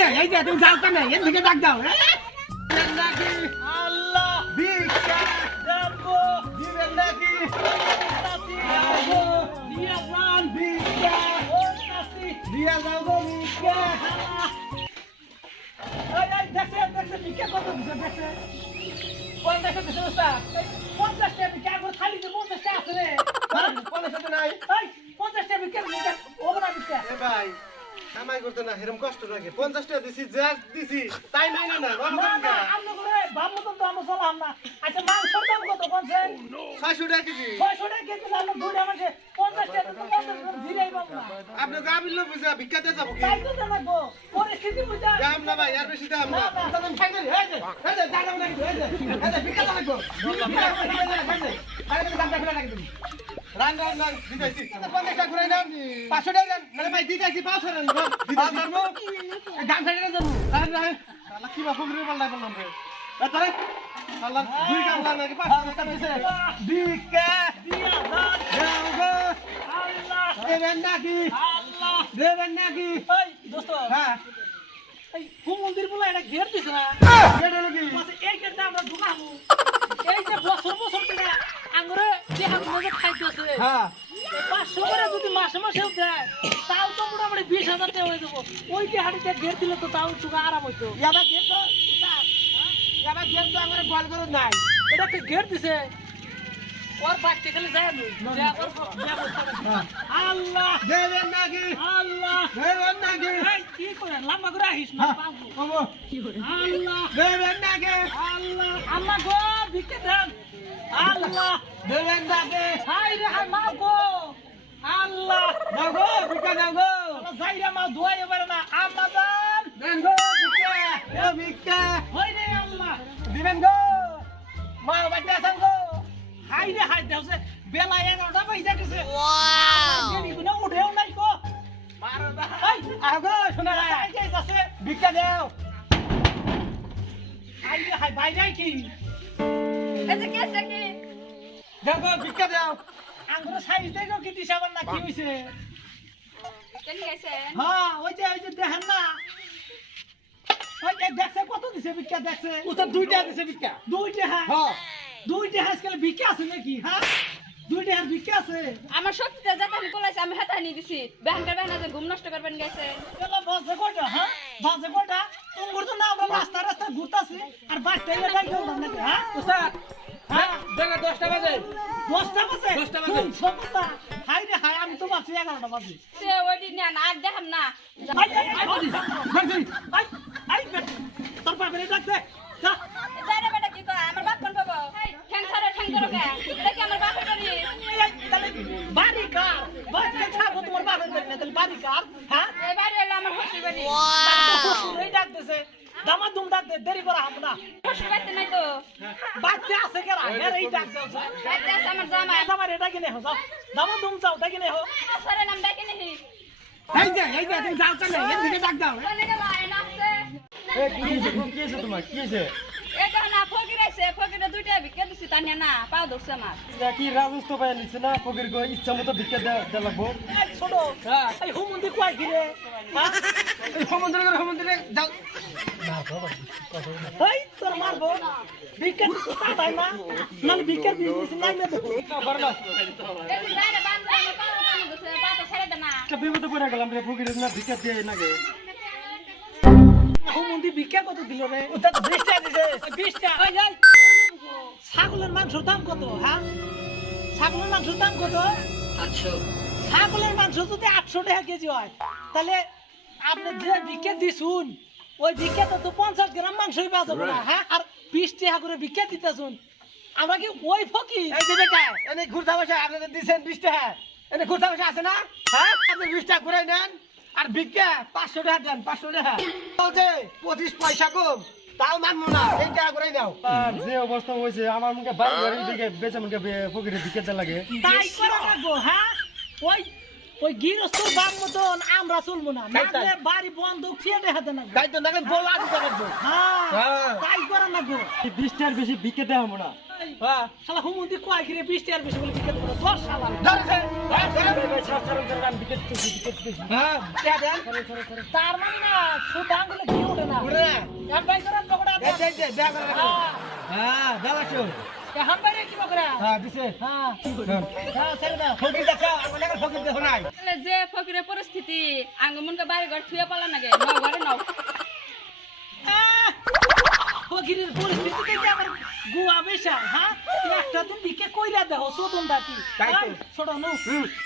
যে এই যে তুমি যাও কেন? এর দিকে ডাক দাও আল্লাহ। ভিক্ষা জানব দিবেন নাকি দিয়া যান ভিক্ষা দিয়া যাও গো ভিক্ষা দেখছে দেখছে ভিক্ষা কত দিছে দেখছে পঞ্চাশ দিছে পঞ্চাশ টাকা ভিক্ষা একবার খালি যে পঞ্চাশ টাকা আছে রে সাথে নাই পঞ্চাশ টাকা ভিক্ষা ভিক্ষা ওবরা ভিক্ষা ভাই কামাই করতে না এরকম কষ্ট লাগে পঞ্চাশ টাকা দিছি যা দিছি তাই নাই না না? বাপ মতন তো আমরা চলাম না। আচ্ছা মাংসের দাম কত কোনছে ছয়শো টাকা কেজি। ছয়শো টাকা কেজি আমরা দুইটা মাসে পঞ্চাশ টাকা তো পঞ্চাশ টাকা জিরাই পাবো না আপনি গাবির লোক বুঝা ভিক্ষা দিয়ে যাব কি? তাই তো জানাব পরিস্থিতি বুঝা দাম না ভাই আর বেশি দাম না। দাম খাই না এই যে এই যে না কিন্তু এই যে এই ভিক্ষা লাগবো। লাগবো আরে দাম দাম লাগবে রান রান রান দিতেছি। পঞ্চাশ টাকা ঘুরাই নাম পাঁচশো টাকা দেন। নাহলে ভাই দিতেছি পাঁচশো দিতেছি। দাম ফেলে যাব রান রান। শালা কি বাপু রে বললাই বললাম রে। তারে। শালা দুই কামলা নাকি পাঁচশো টাকা দিছে। আল্লাহ দেবেন নাকি? দেবেন নাকি? হ্যাঁ। এই মন্দির বলে এটা ঘের দিছে না? এটা হলো কি? এই গেটটা আমরা ঢুকাবো। এই যে বছর বছর করে আঙুরে যে হাতে খাইতেছে হ্যাঁ। পাঁচশো করে যদি মাসে মাসেও দেয় তাও তো মোটামুটি বিশ হাজার টাকা হয়ে যাব। ওই যে হাড়িতে ঘের দিলে তো তাও একটু আরাম হইতো। ইয়াবা গেট তো ইয়াবা গেট তো আমার গোয়াল করে নাই। এটা একটা ঘের দিছে। ওর বাচ্চা খেলে যায় আমি হ্যাঁ। আল্লাহ। দেবেন নাকি? আল্লাহ। দেবেন নাকি? কি করে লম্বা করে আহিস না হ্যাঁ, আল্লাহ। দেবেন নাকি? আল্লাহ। আল্লাহ গো ভিক্ষে দেন। আল্লাহ দেবেন নাকি হাই রে হাই মা গো। আল্লাহ দাও গো ভিক্ষা দাও গো আল্লাহ যাই রে মা ধোয়াই এবারে না আম্মা দান দেন গো ভিক্ষা এ ভিক্ষা। হই রে আল্লাহ দিবেন গো। মা বাচ্চা আছেন গো। হাই রে হাই দেওছে বেলা এগারোটা বাজে গেছে। ওয়াও কোনো উঠেও নাই গো। মারো দা হাই আহ শোনা আছে ভিক্ষা দাও। হাই রে হাই বাইরে কি? এতে কেসে কি? দাও গো ভিক্ষা দাও আঙ্গুর সাইজ দেখো কি দিশাবার না কি হইছে? হ্যাঁ ওই যে ওই যে দেখেন না? ওই যে দেখছে কত দিছে ভিক্ষা দেখছে? উস্তাদ দুইটা দিছে ভিক্ষা। দুইটা হ্যাঁ। হ্যাঁ। দুইটা আজকাল ভিক্ষা আছে নাকি হ্যাঁ? দুইটা হাত ভিক্ষা আছে। আমার শক্তিতে যাতে আমি কলাইছি আমি হাতা নিয়ে দিছি ব্যাংকের ব্যাংকে ঘুম নষ্ট করবেন গেছে। এলা বাজে কয়টা হ্যাঁ? বাজে কয়টা? তোমার তো না আমরা রাস্তা রাস্তা ঘুরতাছি আর বাচ্চা এলে যাই কেউ নাকি হ্যাঁ? উস্তাদ হ্যাঁ? বেলা দশটা বাজে। দশটা বাজে? দশটা বাজে। সবটা হাই রে হাই আমি তো বাজছি এগারোটা বাজে। সে ওইটি নেন আর দেখাম না। আই আই আই বাজে বাজে আই আই বেটা তোর ডাকতে যা। যারে বেটা কি কয়? আমার বাপ কোন পাবো? ঠ্যাং সারে ঠ্যাং ধরো কে এটা কি আমার বাপের বাড়ি এই, এই, তাহলে বাড়ি কার বাচ্চা ছাড়বো বাড়ি না তাহলে বাড়ি কার? হ্যাঁ? এই বাড়ি হলো আমার শ্বশুর বাড়ি। এই ডাকতেছে দামা দুম ডাক দে দেরি করা হাম না। শ্বশুর বাড়িতে নাই তো। বাচ্চা আছে কেরা এর এই ডাক দেছে বাড়িতে আছে আমার জামাই। আমার এটা কিনে হো যাও। দামা দুম যাও এটা কিনে হো সরে নাম ডাকি নেহি। এই যে এই যে তুমি যাও কেন এর ডাক দাও। চলে গেল আয়না আছে এ কি হইছে? কি হইছে তোমার? কি হইছে এটা না ফকির আছে ফকিরে দুইটা ভিক্ষা দিছি তার নিয়ে না পাও ধরছে আমার। কি রাজস্ব পায় নিছে না? ফকির গো ইচ্ছা মতো ভিক্ষা দেওয়া লাগবো। ছোট এই হুমন্দি কয় কিরে? হ্যাঁ? এই সমুদ্রে গেলে সমুদ্রে যাও এই তোর মারবো ভিক্ষা না। নালে দিছি নাই না দেখো এই যারে পাও ছেড়ে দে না। একটা বিপদে পড়ে গেলাম রে ফকির না ভিক্ষা দিয়ে নাগে হুমন্দি ভিক্ষা কত দিল রে? ওটা তো বৃষ্টি দিছে। বিশটা এই এই। ছাগলের মাংসের দাম কত হ্যাঁ? ছাগলের মাংসের দাম কত? আটশো। ছাগলের মাংস যদি আটশো টাকা কেজি হয় তাহলে আপনি যে ভিক্ষা দিছুন ওই ভিক্ষা তো পঞ্চাশ গ্রাম মাংসই পাওয়া যাবে না হ্যাঁ? আর বিশ টাকা করে ভিক্ষা দিতেছুন। আমরা কি ওই ফকি এই যে বেটা এনে ঘুরতা বসে আপনাদের দিছেন 20 টাকা। এনে ঘুরতা বসে আছে না? হ্যাঁ? আপনি 20 টাকা ঘুরাই নেন আর ভিক্ষা 500 টাকা দেন 500 টাকা। পঁচিশ পয়সা কম। তাও মানবো না এই টাকা ঘুরাই নাও। আর যে অবস্থা হয়েছে আমার মুখে বাড়ির দিকে বেচে মুখে পকেটে দিকে লাগে। তাই করে হ্যাঁ? ওই ওই গৃহস্থর বাপ মতন আমরা চলবো না। তাই। বাড়ি বন্ধ খেয়ে দেখাতে না তাই তো নাকি বলা দিতে পারব হ্যাঁ হ্যাঁ। তাই করে না গো। বিশ বেশি বিকে দেওয়া হব না। হ্যাঁ। শালা হুমুদি কয় কিরে বিশ টাকার বেশি বলে বিক্রি করে দশ শালা। হ্যাঁ। ভাই, ভাই, বিকে বিকে। হ্যাঁ। দেন? তার মানে না সুতা আঙ্গুলে এই যে, এই যে, বিয়া করার আগে। হ্যাঁ, জ্বালাছো। হ্যাঁ। হ্যাঁ। হ্যাঁ। যে ফকিরের পরিস্থিতি আঙ্গমনকে বাড়ি ঘর থুয়ে পালা নাগে ন ঘরে নাও। ফকিরের পরিস্থিতি আমার গুয়া বেশা হ্যাঁ? একটা দিন দিকে কইরা দেখো চোদনটা কি? ছোট নু